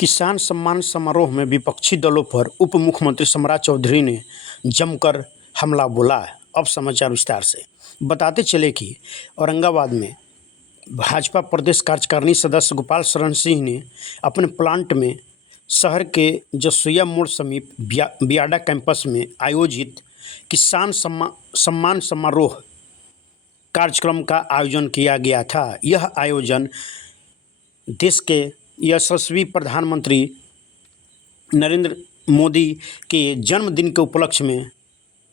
किसान सम्मान समारोह में विपक्षी दलों पर उप मुख्यमंत्री सम्राट चौधरी ने जमकर हमला बोला। अब समाचार विस्तार से बताते चले कि औरंगाबाद में भाजपा प्रदेश कार्यकारिणी सदस्य गोपाल शरण सिंह ने अपने प्लांट में शहर के जसोइया मोड़ समीप बियाडा कैंपस में आयोजित किसान सम्मान समारोह कार्यक्रम का आयोजन किया गया था। यह आयोजन देश के यशस्वी प्रधानमंत्री नरेंद्र मोदी के जन्मदिन के उपलक्ष्य में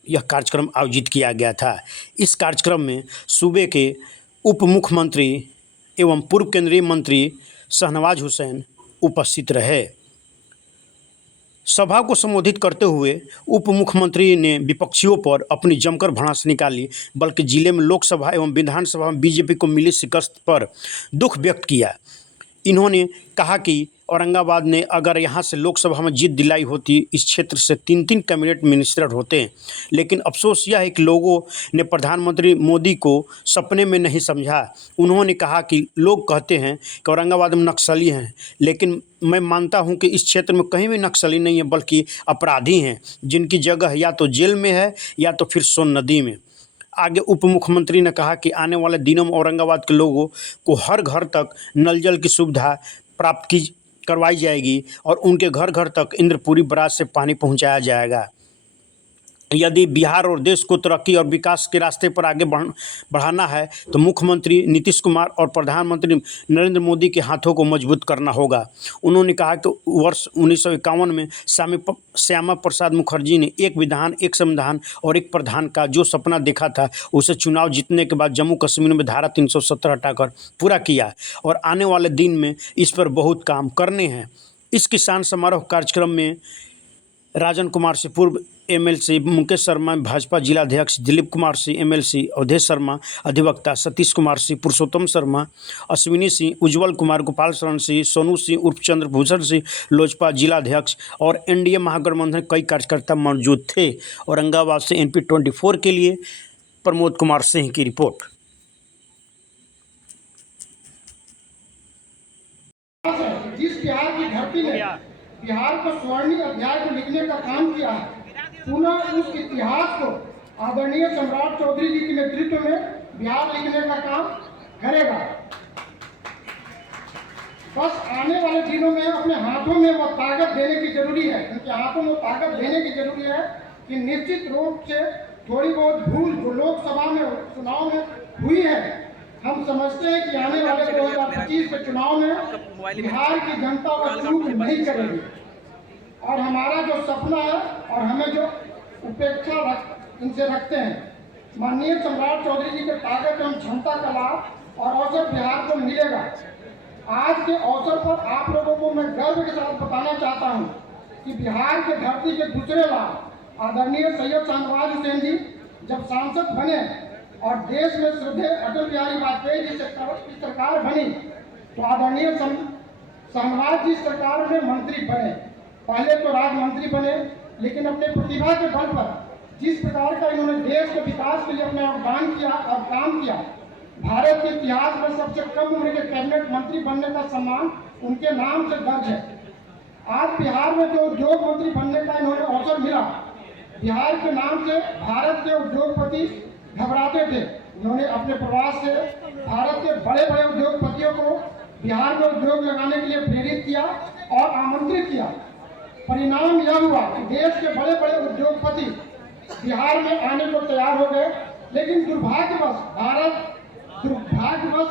यह कार्यक्रम आयोजित किया गया था। इस कार्यक्रम में सूबे के उप मुख्यमंत्री एवं पूर्व केंद्रीय मंत्री शाहनवाज हुसैन उपस्थित रहे। सभा को संबोधित करते हुए उप मुख्यमंत्री ने विपक्षियों पर अपनी जमकर भड़ास निकाली, बल्कि जिले में लोकसभा एवं विधानसभा में बीजेपी को मिली शिकस्त पर दुख व्यक्त किया। इन्होंने कहा कि औरंगाबाद ने अगर यहां से लोकसभा में जीत दिलाई होती, इस क्षेत्र से 3-3 कैबिनेट मिनिस्टर होते हैं। लेकिन अफसोस यह है कि लोगों ने प्रधानमंत्री मोदी को सपने में नहीं समझा। उन्होंने कहा कि लोग कहते हैं कि औरंगाबाद में नक्सली हैं, लेकिन मैं मानता हूं कि इस क्षेत्र में कहीं भी नक्सली नहीं है, बल्कि अपराधी हैं, जिनकी जगह या तो जेल में है या तो फिर सोन नदी में। आगे उप मुख्यमंत्री ने कहा कि आने वाले दिनों में औरंगाबाद के लोगों को हर घर तक नल जल की सुविधा प्राप्त करवाई जाएगी और उनके घर घर तक इंद्रपुरी बराज से पानी पहुंचाया जाएगा। यदि बिहार और देश को तरक्की और विकास के रास्ते पर आगे बढ़ाना है तो मुख्यमंत्री नीतीश कुमार और प्रधानमंत्री नरेंद्र मोदी के हाथों को मजबूत करना होगा। उन्होंने कहा कि वर्ष 1951 में श्यामा प्रसाद मुखर्जी ने एक विधान, एक संविधान और एक प्रधान का जो सपना देखा था, उसे चुनाव जीतने के बाद जम्मू कश्मीर में धारा 370 हटाकर पूरा किया और आने वाले दिन में इस पर बहुत काम करने हैं। इस किसान समारोह कार्यक्रम में राजन कुमार से पूर्व एमएलसी मुकेश शर्मा, भाजपा जिलाध्यक्ष दिलीप कुमार सिंह, एमएलसी अवधेश शर्मा, अधिवक्ता सतीश कुमार सिंह, पुरुषोत्तम शर्मा, अश्विनी सिंह, उज्जवल कुमार, गोपाल शरण सिंह, सोनू सिंह उर्फ चंद्रभूषण सिंह, लोजपा जिलाध्यक्ष और एनडीए महागठबंधन कई कार्यकर्ता मौजूद थे। औरंगाबाद से NP 24 के लिए प्रमोद कुमार सिंह की रिपोर्ट। जिस बिहार की धरती ने बिहार को स्वर्णिम अध्याय को लिखने का काम किया है, पुनः उस इतिहास को आदरणीय सम्राट चौधरी जी के नेतृत्व में बिहार लिखने का काम करेगा। बस आने वाले दिनों में अपने हाथों में वो ताकत देने की जरूरी है, उनके हाथों में ताकत देने की जरूरी है कि निश्चित रूप से थोड़ी बहुत भूल जो लोकसभा में चुनाव में हुई है, हम समझते हैं कि आने वाले 2025 के चुनाव में बिहार की जनता वो चूक नहीं करेगी और हमारा जो सपना है और हमें जो उपेक्षा इनसे रखते हैं, माननीय सम्राट चौधरी जी के ताकत एवं क्षमता का लाभ और अवसर बिहार को मिलेगा। आज के अवसर पर आप लोगों को मैं गर्व के साथ बताना चाहता हूं कि बिहार के धरती के दूसरे लाभ आदरणीय सैयद शाहनवाज हुसैन जी जब सांसद बने और देश में श्रद्धेय अटल बिहारी वाजपेयी जी की सरकार बनी, तो आदरणीय शाहनवाज जी सरकार में मंत्री बने। पहले तो राज्य मंत्री बने, लेकिन अपने प्रतिभा के बल पर जिस प्रकार का इन्होंने देश के विकास के लिए अपना योगदान किया और काम किया, भारत के इतिहास में सबसे कम उम्र के कैबिनेट मंत्री बनने का सम्मान उनके नाम से दर्ज है। आज बिहार में जो उद्योग मंत्री बनने का इन्होंने अवसर मिला, बिहार के नाम से भारत के उद्योगपति घबराते थे। उन्होंने अपने प्रवास से भारत के बड़े बड़े उद्योगपतियों को बिहार में उद्योग लगाने के लिए प्रेरित किया और आमंत्रित किया। परिणाम यह हुआ कि देश के बड़े बड़े उद्योगपति बिहार में आने को तैयार हो गए, लेकिन दुर्भाग्यवश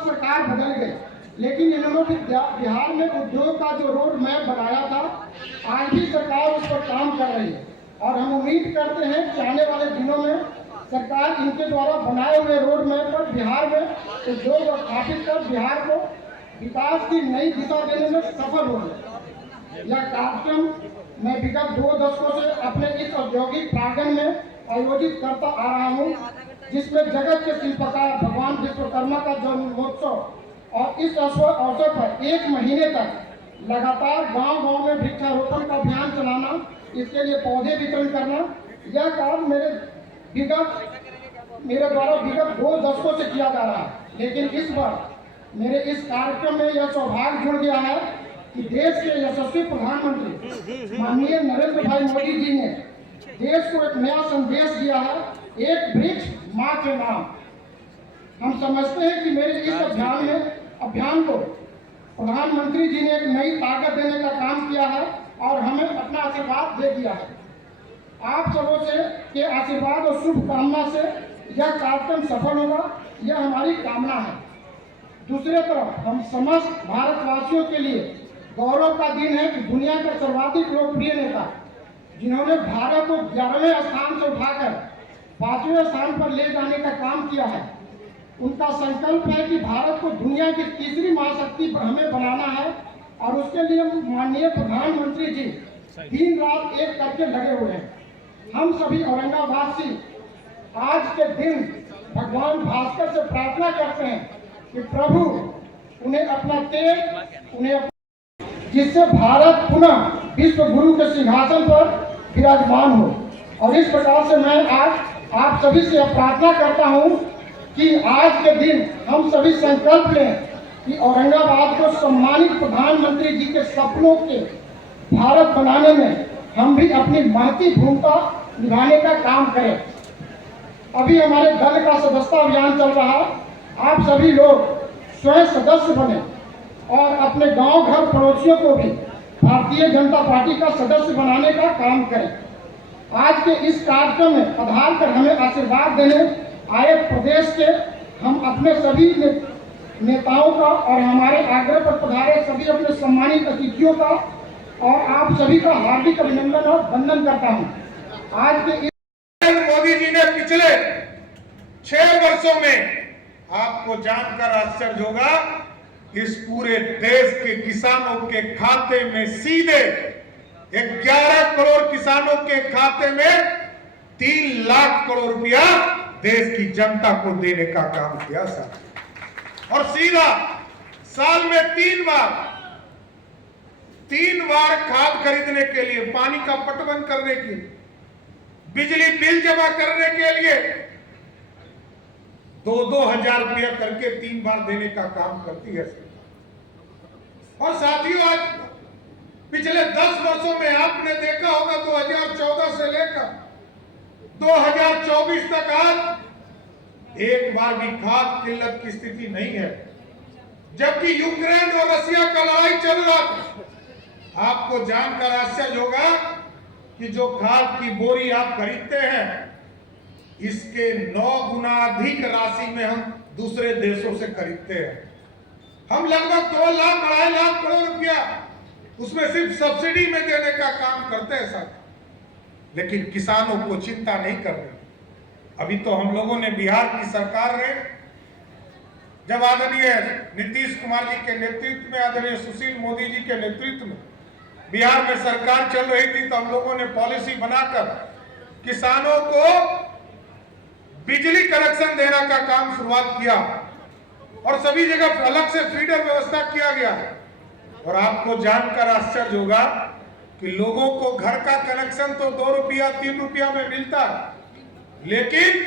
सरकार बदल गई। लेकिन इन्होंने बिहार में उद्योग का जो रोड मैप बनाया था, आज भी सरकार उस पर काम कर रही है और हम उम्मीद करते हैं कि आने वाले दिनों में सरकार इनके द्वारा बनाए हुए रोड मैप पर बिहार में उद्योग स्थापित कर बिहार को विकास की नई दिशा देने में सफल होगी। यह कार्यक्रम मैं विगत 2 दशकों से अपने इस औद्योगिक प्रांगण में आयोजित करता आ रहा हूं, जिसमें जगत के शिल्पकार भगवान विश्वकर्मा का जन्मोत्सव और इस अवसर पर 1 महीने तक लगातार गांव-गांव में वृक्षारोपण का अभियान चलाना, इसके लिए पौधे वितरण करना, यह काम मेरे द्वारा विगत 2 दशकों से किया जा रहा है। लेकिन इस बार मेरे इस कार्यक्रम में यह सौभाग्य जुड़ गया है कि देश के यशस्वी प्रधानमंत्री माननीय नरेंद्र भाई मोदी जी ने देश को एक नया संदेश दिया है, एक वृक्ष माँ के नाम। हम समझते हैं कि मेरे इस अभियान को प्रधानमंत्री जी ने एक नई ताकत देने का काम किया है और हमें अपना आशीर्वाद दे दिया है। आप सबों से के आशीर्वाद और शुभकामना से यह कार्यक्रम सफल होगा, यह हमारी कामना है। दूसरी तरफ हम समस्त भारतवासियों के लिए गौरव का दिन है कि दुनिया का सर्वाधिक लोकप्रिय नेता जिन्होंने भारत को 11वें स्थान से उठाकर 5वें स्थान पर ले जाने का काम किया है, उनका संकल्प है कि भारत को दुनिया की तीसरी महाशक्ति हमें बनाना है और उसके लिए माननीय प्रधानमंत्री जी दिन रात एक करके लगे हुए हैं। हम सभी औरंगाबादवासी आज के दिन भगवान भास्कर से प्रार्थना करते हैं कि प्रभु उन्हें अपना तेज जिससे भारत पुनः विश्व गुरु के सिंहासन पर विराजमान हो। और इस प्रकार से मैं आज आप सभी से प्रार्थना करता हूं कि आज के दिन हम सभी संकल्प लें कि औरंगाबाद को सम्मानित प्रधानमंत्री जी के सपनों के भारत बनाने में हम भी अपनी महती भूमिका निभाने का काम करें। अभी हमारे दल का सदस्यता अभियान चल रहा है। आप सभी लोग स्वयं सदस्य बने और अपने गांव घर पड़ोसियों को भी भारतीय जनता पार्टी का सदस्य बनाने का काम करें। आज के इस कार्यक्रम में पधार कर हमें आशीर्वाद देने आए प्रदेश के हम अपने सभी नेताओं का और हमारे आग्रह पर पधारे सभी अपने सम्मानित अतिथियों का और आप सभी का हार्दिक अभिनंदन और वंदन करता हूं। आज के मोदी जी ने पिछले 6 वर्षों में आपको जानकर आश्चर्य होगा, इस पूरे देश के किसानों के खाते में सीधे 11 करोड़ किसानों के खाते में 3 लाख करोड़ रुपया देश की जनता को देने का काम किया सर। और सीधा साल में 3 बार खाद खरीदने के लिए, पानी का पटवन करने के लिए, बिजली बिल जमा करने के लिए 2-2 हजार रुपया करके 3 बार देने का काम करती है। और साथियों, आज पिछले 10 वर्षों में आपने देखा होगा 2014 से लेकर 2024 तक आज एक बार भी खाद किल्लत की स्थिति नहीं है। जबकि यूक्रेन और रशिया का लड़ाई चल रहा था, आपको जानकर आश्चर्य होगा कि जो खाद की बोरी आप खरीदते हैं, इसके 9 गुना अधिक राशि में हम दूसरे देशों से खरीदते हैं। हम लगभग 2 लाख 2.5 लाख करोड़ रुपया उसमें सिर्फ सब्सिडी में देने का काम करते हैं सर, लेकिन किसानों को चिंता नहीं कर रहे। अभी तो हम लोगों ने बिहार की सरकार ने, जब आदरणीय नीतीश कुमार जी के नेतृत्व में, आदरणीय सुशील मोदी जी के नेतृत्व में बिहार में सरकार चल रही थी, तो हम लोगों ने पॉलिसी बनाकर किसानों को बिजली कनेक्शन देने का काम शुरुआत किया और सभी जगह अलग से फीडर व्यवस्था किया गया। और आपको जानकर आश्चर्य होगा कि लोगों को घर का कनेक्शन तो 2 रुपया 3 रुपया में मिलता है, लेकिन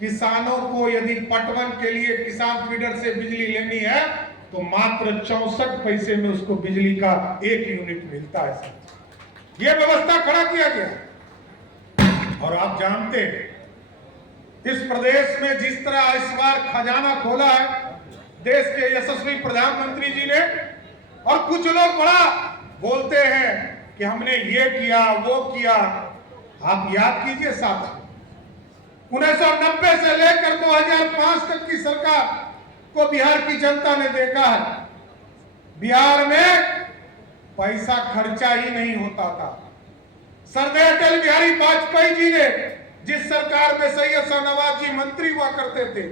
किसानों को यदि पटवन के लिए किसान फीडर से बिजली लेनी है तो मात्र 64 पैसे में उसको बिजली का 1 यूनिट मिलता है। यह व्यवस्था खड़ा किया गया। और आप जानते हैं इस प्रदेश में जिस तरह इस बार खजाना खोला है देश के यशस्वी प्रधानमंत्री जी ने, और कुछ लोग बड़ा बोलते हैं कि हमने ये किया वो किया। आप याद कीजिए साथ 1990 से लेकर 2005 तक की सरकार को बिहार की जनता ने देखा है, बिहार में पैसा खर्चा ही नहीं होता था। सरदार अटल बिहारी वाजपेयी जी ने, जिस सरकार में सैयद शाहनवाज जी मंत्री हुआ करते थे,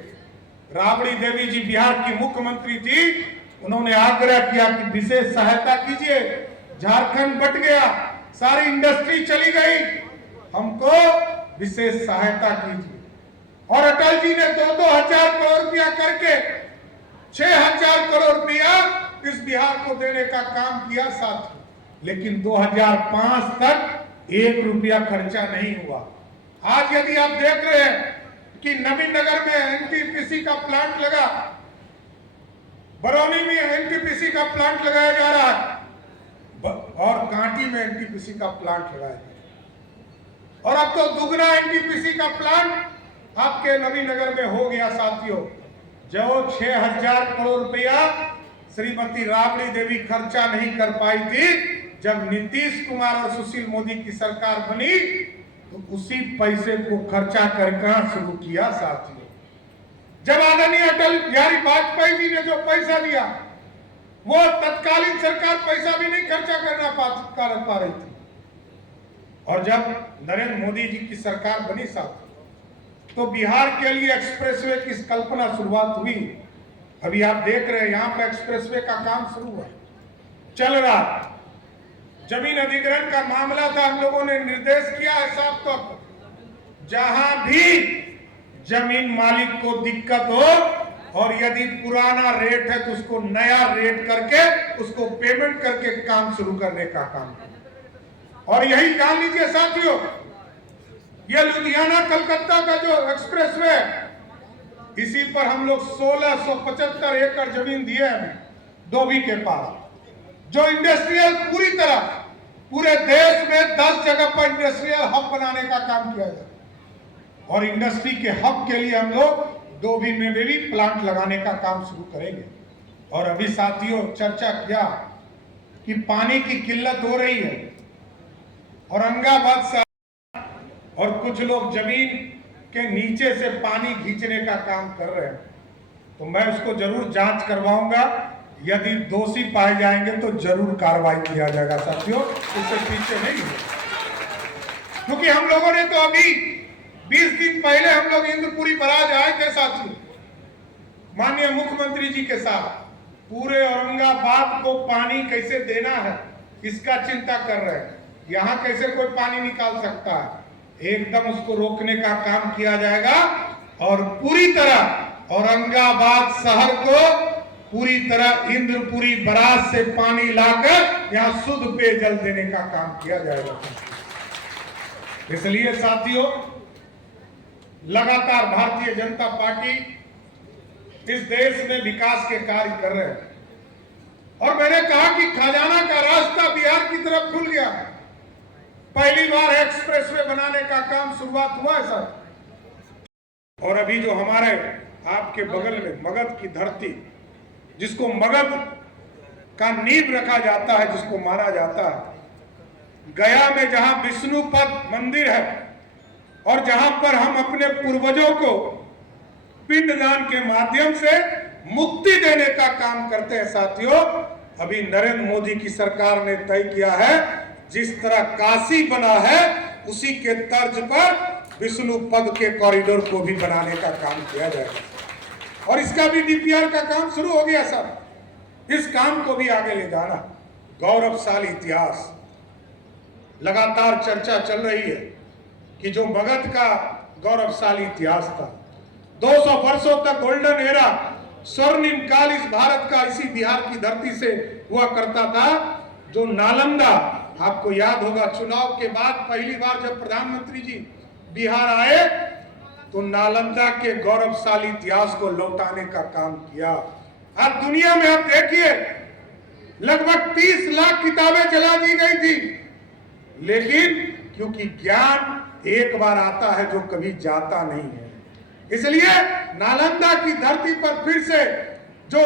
राबड़ी देवी जी बिहार की मुख्यमंत्री थी, उन्होंने आग्रह किया कि विशेष सहायता कीजिए, झारखंड बट गया, सारी इंडस्ट्री चली गई, हमको विशेष सहायता कीजिए। और अटल जी ने 2-2 हजार करोड़ रुपया करके 6,000 करोड़ रुपया इस बिहार को देने का काम किया साथ। लेकिन 2005 तक 1 रुपया खर्चा नहीं हुआ। आज यदि आप देख रहे हैं कि नवीनगर में एनटीपीसी का प्लांट लगा, बरौनी में एनटीपीसी का प्लांट लगाया जा रहा है, और कांटी में एनटीपीसी का प्लांट लगाया गया। और अब तो दुगना एनटीपीसी का प्लांट आपके नवीनगर में हो गया साथियों। जो 6000 करोड़ रुपया श्रीमती राबड़ी देवी खर्चा नहीं कर पाई थी, जब नीतीश कुमार और सुशील मोदी की सरकार बनी तो उसी पैसे को खर्चा करना शुरू किया साथियों। जब आदरणीय अटल बिहारी वाजपेयी जी ने जो पैसा दिया, वो तत्कालीन सरकार पैसा भी नहीं खर्चा कर पा रही थी। और जब नरेंद्र मोदी जी की सरकार बनी साथियों, तो बिहार के लिए एक्सप्रेसवे की कल्पना शुरुआत हुई। अभी आप देख रहे हैं यहाँ पे एक्सप्रेसवे का काम शुरू हुआ, चल रहा। जमीन अधिग्रहण का मामला था, हम लोगों ने निर्देश किया है साफ तौर पर, जहां भी जमीन मालिक को दिक्कत हो और यदि पुराना रेट है तो उसको नया रेट करके उसको पेमेंट करके काम शुरू करने का काम। और यही जान लीजिए साथियों, ये लुधियाना कलकत्ता का जो एक्सप्रेसवे है, इसी पर हम लोग 1675 एकड़ जमीन दिए हैं डोभी के पास, जो इंडस्ट्रियल पूरी तरह पूरे देश में 10 जगह पर इंडस्ट्रियल हब बनाने का काम किया जाए। और इंडस्ट्री के हब के लिए हम लोग डोभी में भी प्लांट लगाने का काम शुरू करेंगे। और अभी साथियों चर्चा किया कि पानी की किल्लत हो रही है, औरंगाबाद और कुछ लोग जमीन के नीचे से पानी खींचने का काम कर रहे हैं, तो मैं उसको जरूर जांच करवाऊंगा। यदि दोषी पाए जाएंगे तो जरूर कार्रवाई किया जाएगा साथियों, उससे पीछे नहीं है। क्योंकि हम लोगों ने तो अभी 20 दिन पहले हम लोग इंद्रपुरी बराज आए थे साथियों, माननीय मुख्यमंत्री जी के साथ, पूरे औरंगाबाद को पानी कैसे देना है इसका चिंता कर रहे हैं। यहाँ कैसे कोई पानी निकाल सकता है, एकदम उसको रोकने का काम किया जाएगा। और पूरी तरह औरंगाबाद शहर को पूरी तरह इंद्रपुरी बराज से पानी लाकर यहाँ शुद्ध पेयजल देने का काम किया जाएगा। इसलिए साथियों लगातार भारतीय जनता पार्टी इस देश में विकास के कार्य कर रहे हैं। और मैंने कहा कि खजाना का रास्ता बिहार की तरफ खुल गया। पहली बार एक्सप्रेसवे बनाने का काम शुरुआत हुआ है सर। और अभी जो हमारे आपके बगल में मगध की धरती, जिसको मगध का नींव रखा जाता है, जिसको माना जाता है, गया में जहां विष्णुपद मंदिर है और जहां पर हम अपने पूर्वजों को पिंडदान के माध्यम से मुक्ति देने का काम करते हैं साथियों, अभी नरेंद्र मोदी की सरकार ने तय किया है जिस तरह काशी बना है उसी के तर्ज पर विष्णुपद के कॉरिडोर को भी बनाने का काम किया जाएगा। और इसका भी डीपीआर का काम शुरू हो गया सर। इस काम को भी आगे ले जाना, गौरवशाली इतिहास। लगातार चर्चा चल रही है कि जो मगध का गौरवशाली इतिहास था, 200 वर्षों तक गोल्डन एरा, स्वर्णिम काल इस भारत का इसी बिहार की धरती से हुआ करता था। जो नालंदा, आपको याद होगा चुनाव के बाद पहली बार जब प्रधानमंत्री जी बिहार आए तो नालंदा के गौरवशाली इतिहास को लौटाने का काम किया। आज दुनिया में आप देखिए लगभग 30 लाख किताबें जला दी गई थी, लेकिन क्योंकि ज्ञान एक बार आता है जो कभी जाता नहीं है, इसलिए नालंदा की धरती पर फिर से जो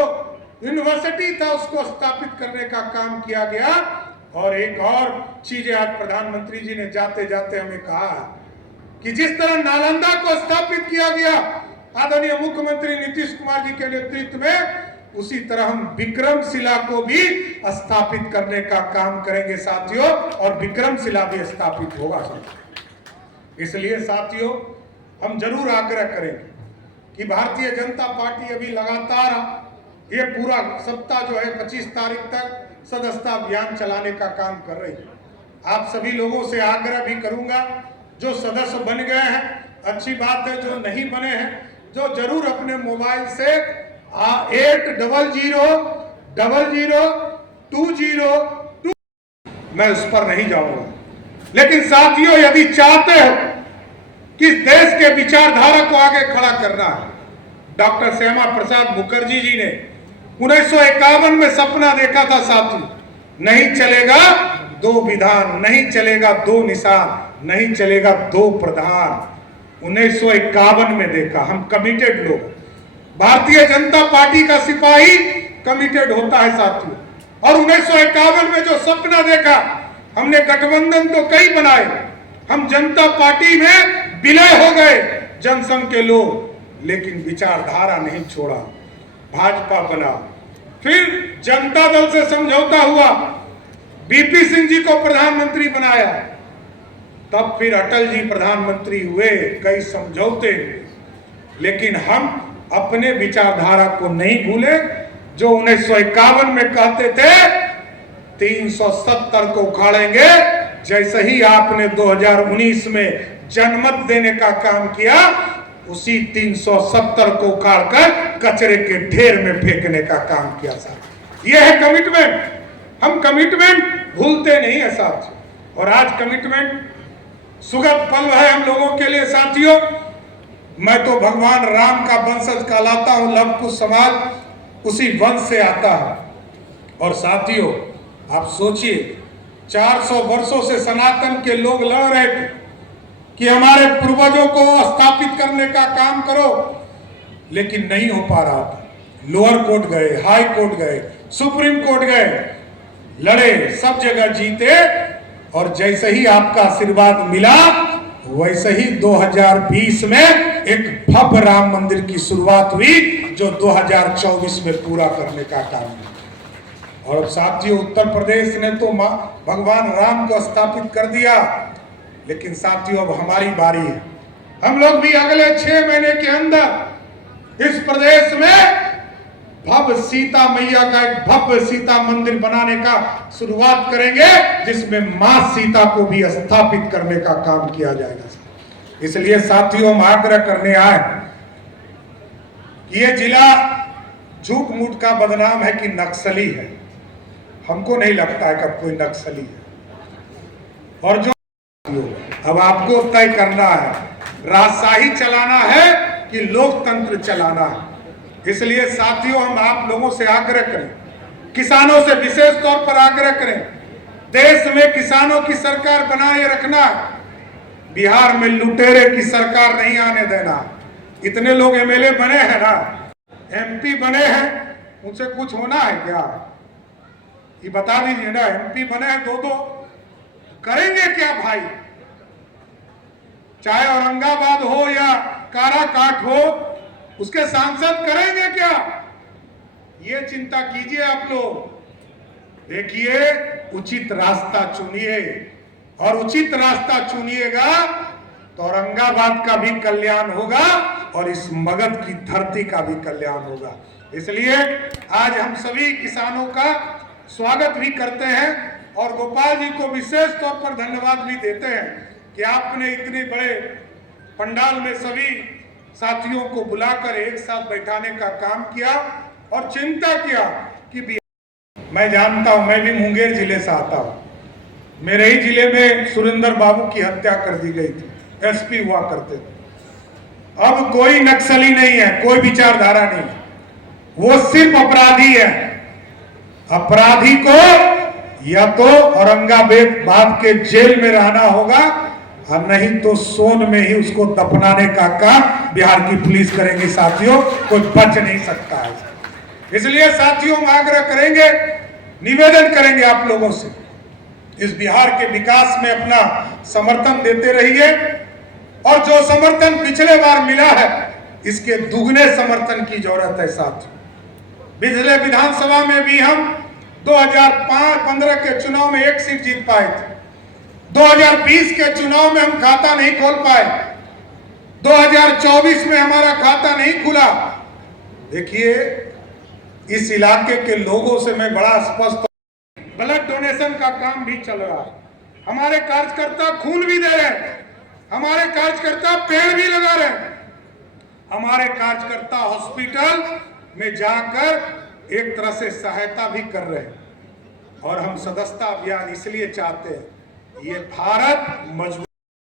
यूनिवर्सिटी था उसको स्थापित करने का काम किया गया। और एक और चीज आज प्रधानमंत्री जी ने जाते जाते हमें कहा कि जिस तरह नालंदा को स्थापित किया गया आदरणीय मुख्यमंत्री नीतीश कुमार जी के नेतृत्व में, उसी तरह हम विक्रमशिला को भी स्थापित करने का काम करेंगे साथियों, और विक्रमशिला भी स्थापित होगा साथियों। इसलिए साथियों हम जरूर आग्रह करेंगे कि भारतीय जनता पार्टी अभी लगातार ये पूरा सप्ताह जो है 25 तारीख तक सदस्यता अभियान चलाने का काम कर रही है। आप सभी लोगों से आग्रह भी करूंगा, जो सदस्य बन गए हैं अच्छी बात है, जो नहीं बने हैं जो जरूर अपने मोबाइल से 8000020 मैं उस पर नहीं जाऊंगा। लेकिन साथियों यदि चाहते हो कि इस देश के विचारधारा को आगे खड़ा करना है, डॉक्टर श्यामा प्रसाद मुखर्जी जी ने 1951 में सपना देखा था साथियों नहीं चलेगा दो विधान, नहीं चलेगा दो निशान, नहीं चलेगा दो प्रधान। 1951 में देखा। हम कमिटेड लोग, भारतीय जनता पार्टी का सिपाही कमिटेड होता है साथियों। और 1951 में जो सपना देखा, हमने गठबंधन तो कई बनाए, हम जनता पार्टी में विलय हो गए जनसंघ के लोग, लेकिन विचारधारा नहीं छोड़ा, भाजपा बना। फिर जनता दल से समझौता हुआ, बीपी सिंह जी को प्रधानमंत्री बनाया, तब फिर अटल जी प्रधानमंत्री हुए, कई समझौते हुए, लेकिन हम अपने विचारधारा को नहीं भूले। जो 1951 में कहते थे 370 को उखाड़ेंगे, जैसे ही आपने 2019 में जनमत देने का काम किया, उसी 370 को उखाड़कर कचरे के ढेर में फेंकने का काम किया साहब। यह है कमिटमेंट। हम कमिटमेंट भूलते नहीं है साथियों। और आज कमिटमेंट सुगत पल है हम लोगों के लिए साथियों। मैं तो भगवान राम का वंशज कहलाता हूं, लव कुश समाज उसी वंश से आता है। और साथियों आप सोचिए, 400 वर्षों से सनातन के लोग लड़ रहे थे कि हमारे पूर्वजों को स्थापित करने का काम करो, लेकिन नहीं हो पा रहा था। लोअर कोर्ट गए, हाई कोर्ट गए, सुप्रीम कोर्ट गए, लड़े, सब जगह जीते। और जैसे ही आपका आशीर्वाद मिला, वैसे ही 2020 में एक भव्य राम मंदिर की शुरुआत हुई, जो 2024 में पूरा करने का काम है। और अब साथियों उत्तर प्रदेश ने तो भगवान राम को स्थापित कर दिया, लेकिन साथियों अब हमारी बारी है। हम लोग भी अगले 6 महीने के अंदर इस प्रदेश में भव्य सीता मैया का एक भव्य सीता मंदिर बनाने का शुरुआत करेंगे, जिसमें मां सीता को भी स्थापित करने का काम किया जाएगा। इसलिए साथियों हम आग्रह करने आए कि ये जिला झूठ मूठ का बदनाम है कि नक्सली है। हमको नहीं लगता है कि कोई नक्सली है। और जो अब आपको तय करना है, राजशाही चलाना है कि लोकतंत्र चलाना है। इसलिए साथियों हम आप लोगों से आग्रह करें, किसानों से विशेष तौर पर आग्रह करें, देश में किसानों की सरकार बनाए रखना, बिहार में लुटेरे की सरकार नहीं आने देना। इतने लोग एमएलए बने हैं ना, एमपी बने हैं, उनसे कुछ होना है क्या? ये बता दीजिए ना। एमपी बने हैं 2-2, करेंगे क्या भाई? चाहे औरंगाबाद हो या काराकाट हो, उसके सांसद करेंगे क्या? ये चिंता कीजिए आप लोग। देखिए उचित रास्ता चुनिए, और उचित रास्ता चुनिएगा तो औरंगाबाद का भी कल्याण होगा और इस मगध की धरती का भी कल्याण होगा। इसलिए आज हम सभी किसानों का स्वागत भी करते हैं और गोपाल जी को विशेष तौर पर धन्यवाद भी देते हैं कि आपने इतने बड़े पंडाल में सभी साथियों को बुलाकर एक साथ बैठाने का काम किया और चिंता किया कि मैं जानता हूं, मैं भी मुंगेर जिले से आता हूं। मेरे ही जिले में सुरेंद्र बाबू की हत्या कर दी गई थी, एसपी हुआ करते थे। अब कोई नक्सली नहीं है, कोई विचारधारा नहीं, वो सिर्फ अपराधी है। अपराधी को या तो औरंगाबाद के जेल में रहना होगा और नहीं तो सोन में ही उसको दफनाने का काम बिहार की पुलिस करेंगी साथियों, कोई बच नहीं सकता है। इसलिए साथियों हम आग्रह करेंगे, निवेदन करेंगे आप लोगों से, इस बिहार के विकास में अपना समर्थन देते रहिए और जो समर्थन पिछले बार मिला है इसके दुगने समर्थन की जरूरत है साथियों। पिछले विधानसभा में भी हम 2015 के चुनाव में 1 सीट जीत पाए थे। 2020 के चुनाव में हम खाता नहीं खोल पाए, 2024 में हमारा खाता नहीं खुला। देखिए इस इलाके के लोगों से मैं बड़ा स्पष्ट, ब्लड डोनेशन का काम भी चल रहा है, हमारे कार्यकर्ता खून भी दे रहे हैं, हमारे कार्यकर्ता पेड़ भी लगा रहे हैं, हमारे कार्यकर्ता हॉस्पिटल में जाकर एक तरह से सहायता भी कर रहे हैं। और हम सदस्यता अभियान इसलिए चाहते हैं, ये भारत मजबूत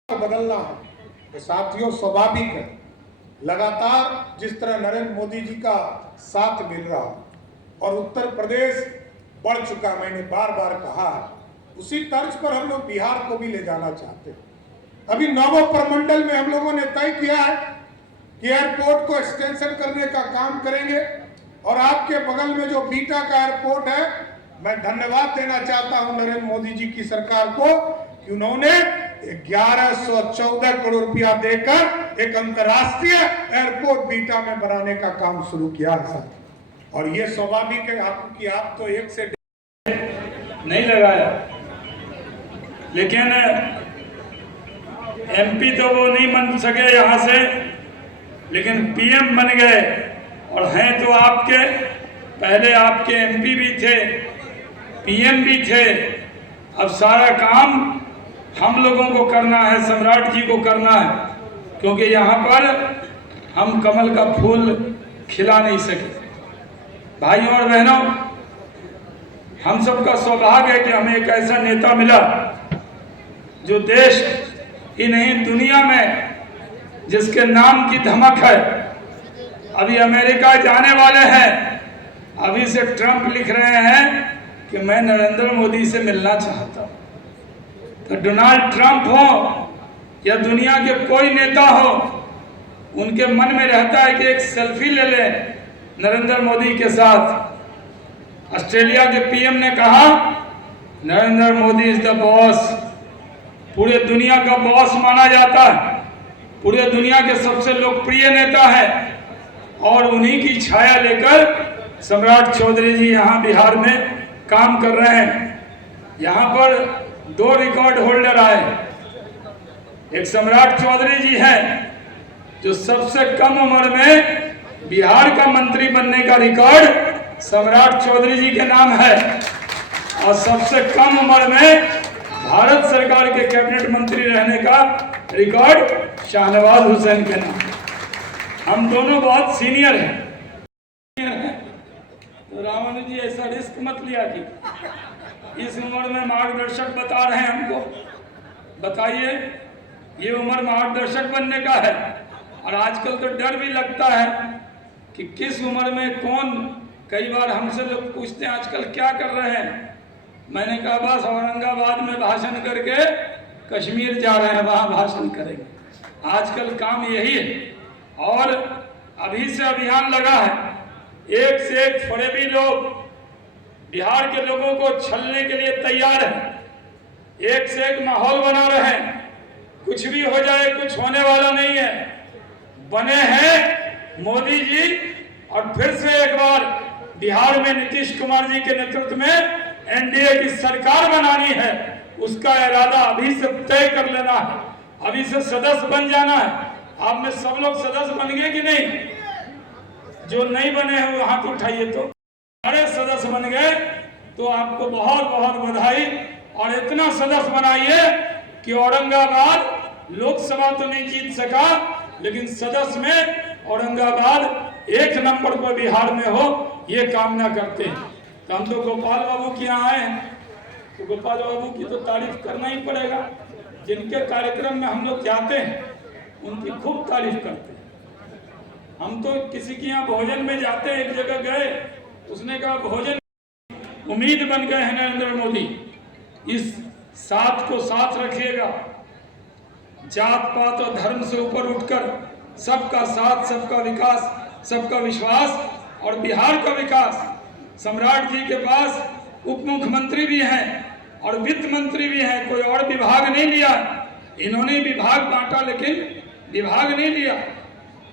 को बदलना है। तो साथियों स्वाभाविक है, लगातार जिस तरह नरेंद्र मोदी जी का साथ मिल रहा और उत्तर प्रदेश बढ़ चुका, मैंने बार बार कहा है। उसी तर्ज पर हम लोग बिहार को भी ले जाना चाहते हैं। अभी नवो प्रमंडल में हम लोगों ने तय किया है कि एयरपोर्ट को एक्सटेंशन करने का काम करेंगे। और आपके बगल में जो बीटा का एयरपोर्ट है, मैं धन्यवाद देना चाहता हूं नरेंद्र मोदी जी की सरकार को कि उन्होंने 1114 करोड़ रुपया देकर एक अंतर्राष्ट्रीय एयरपोर्ट बीटा में बनाने का काम शुरू किया है। और ये स्वाभाविक है कि आप तो एक से नहीं लगाया, लेकिन एमपी तो वो नहीं बन सके यहाँ से, लेकिन पीएम बन गए। और हैं तो आपके, पहले आपके एमपी भी थे, पीएम भी थे। अब सारा काम हम लोगों को करना है, सम्राट जी को करना है, क्योंकि यहाँ पर हम कमल का फूल खिला नहीं सके। भाइयों और बहनों, हम सबका सौभाग्य है कि हमें एक ऐसा नेता मिला जो देश ही नहीं दुनिया में जिसके नाम की धमक है। अभी अमेरिका जाने वाले हैं, अभी से ट्रंप लिख रहे हैं कि मैं नरेंद्र मोदी से मिलना चाहता हूं। तो डोनाल्ड ट्रंप हो या दुनिया के कोई नेता हो, उनके मन में रहता है कि एक सेल्फी ले लें नरेंद्र मोदी के साथ। ऑस्ट्रेलिया के पीएम ने कहा Narendra Modi is the boss. पूरे दुनिया का बॉस माना जाता है, पूरे दुनिया के सबसे लोकप्रिय नेता है। और उन्हीं की छाया लेकर सम्राट चौधरी जी यहाँ बिहार में काम कर रहे हैं। यहाँ पर 2 रिकॉर्ड होल्डर आए। एक सम्राट चौधरी जी हैं जो सबसे कम उम्र में बिहार का मंत्री बनने का रिकॉर्ड सम्राट चौधरी जी के नाम है। और सबसे कम उम्र में भारत सरकार के कैबिनेट मंत्री रहने का रिकॉर्ड शाहनवाज हुसैन के नाम। हम दोनों बहुत सीनियर हैं। तो रावण जी ऐसा रिस्क मत लिया कि इस उम्र में मार्गदर्शक बता रहे हैं हमको। बताइए, ये उम्र मार्गदर्शक बनने का है। और आजकल तो डर भी लगता है कि किस उम्र में कौन, कई बार हमसे लोग पूछते हैं आजकल क्या कर रहे हैं। मैंने कहा बस औरंगाबाद में भाषण करके कश्मीर जा रहे हैं, वहाँ भाषण करेंगे। आजकल काम यही है। और अभी से अभियान लगा है, एक से एक फरेबी लोग बिहार के लोगों को छलने के लिए तैयार हैं। एक से एक माहौल बना रहे हैं। कुछ भी हो जाए, कुछ होने वाला नहीं है। बने हैं मोदी जी, और फिर से एक बार बिहार में नीतीश कुमार जी के नेतृत्व में एनडीए की सरकार बनानी है। उसका इरादा अभी से तय कर लेना है, अभी से सदस्य बन जाना है। आप में सब लोग सदस्य बन गए कि नहीं? जो नहीं बने हैं वो हाथ उठाइए। तो सारे सदस्य बन गए तो आपको बहुत बहुत बधाई। और इतना सदस्य बनाइए कि औरंगाबाद लोकसभा तो नहीं जीत सका, लेकिन सदस्य में औरंगाबाद 1 नंबर पर बिहार में हो, ये कामना करते हैं। तो हम तो गोपाल बाबू के यहाँ आए हैं, तो गोपाल बाबू की तो तारीफ करना ही पड़ेगा। जिनके कार्यक्रम में हम लोग जाते हैं उनकी खूब तारीफ करते हैं। हम तो किसी के यहाँ भोजन में जाते हैं, एक जगह गए, उसने कहा भोजन उम्मीद बन गए हैं नरेंद्र मोदी। इस साथ को साथ रखिएगा, जात पात और धर्म से ऊपर उठकर सबका साथ, सबका विकास, सबका विश्वास और बिहार का विकास। सम्राट जी के पास उप मुख्यमंत्री भी हैं और वित्त मंत्री भी हैं, कोई और विभाग नहीं लिया। इन्होंने विभाग बांटा लेकिन विभाग नहीं लिया।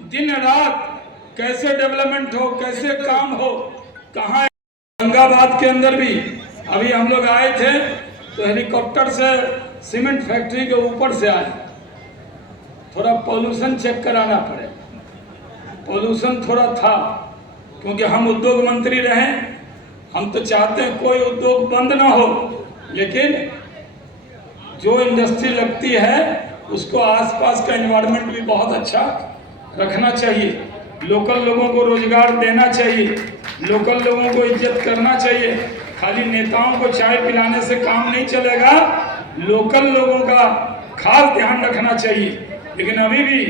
दिन रात कैसे डेवलपमेंट हो, कैसे काम हो, कहाँ। औरंगाबाद के अंदर भी अभी हम लोग आए थे तो हेलीकॉप्टर से सीमेंट फैक्ट्री के ऊपर से आए। थोड़ा पॉल्यूशन चेक कराना पड़े, पॉल्यूशन थोड़ा था, क्योंकि हम उद्योग मंत्री रहे। हम तो चाहते हैं कोई उद्योग बंद ना हो, लेकिन जो इंडस्ट्री लगती है उसको आसपास का एनवायरनमेंट भी बहुत अच्छा रखना चाहिए। लोकल लोगों को रोजगार देना चाहिए, लोकल लोगों को इज्जत करना चाहिए। खाली नेताओं को चाय पिलाने से काम नहीं चलेगा, लोकल लोगों का खास ध्यान रखना चाहिए। लेकिन अभी भी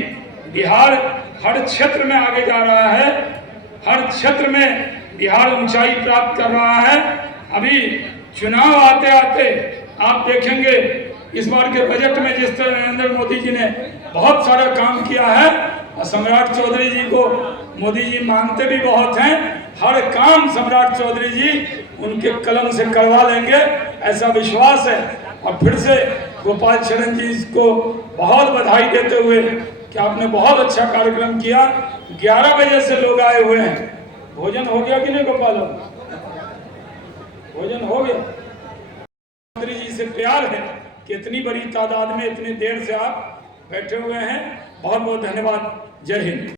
बिहार हर क्षेत्र में आगे जा रहा है, हर क्षेत्र में बिहार ऊंचाई प्राप्त कर रहा है। अभी चुनाव आते आते आप देखेंगे इस बार के बजट में जिस तरह नरेंद्र मोदी जी ने बहुत सारा काम किया है, और सम्राट चौधरी जी को मोदी जी मानते भी बहुत हैं, हर काम सम्राट चौधरी जी उनके कलम से करवा लेंगे, ऐसा विश्वास है। और फिर से गोपाल चरण जी को बहुत बधाई देते हुए कि आपने बहुत अच्छा कार्यक्रम किया। 11 बजे से लोग आए हुए हैं। भोजन हो गया कि नहीं गोपाल? भोजन हो गया। मंत्री जी से प्यार है कि इतनी बड़ी तादाद में इतनी देर से आप बैठे हुए हैं। बहुत बहुत धन्यवाद। जय हिंद।